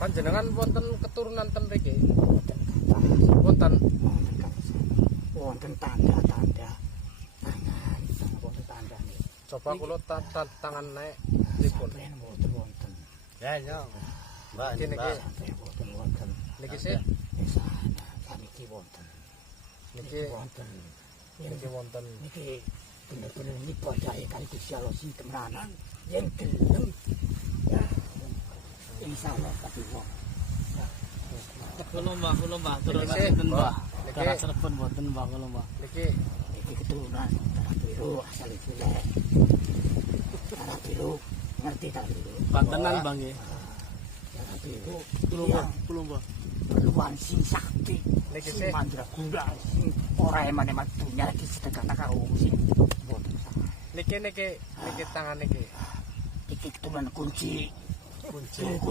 Panjenengan wonten keturunan ten mriki? Wonten Wonten. wonten tanda-tanda tangan, wonten tanda nih. Coba kula tangan naik pripun? Sampeyan wonten. Ya, ya. Mbak, Niki Mbak. Sampeyan wonten. Niki sih, Sana saniki wonten. niki Wonten. niki wonten. Niki bener-bener ini percaya kali Gusti Allah sing temenanan yang gelem. Ya. Insyaallah tapi wong. Kula Mbah turun Niki sih, sinten Mbah. Niki Darah Cirebon mboten Mbah kula Mbah. niki Iki keturunan tanah biru asal cilik. Tanah biru ngerti tanah biru. Bantenan Bang nggih. Tanah biru. Kula Iya. Mbah, kula Mbah. Perluan sing sakti. Niki Sing sih. mandraguna sing ora eman-eman dunya lagi sedekah karo wong sing boten salah. niki tangan niki. Iki keturunan kunci. Kunci.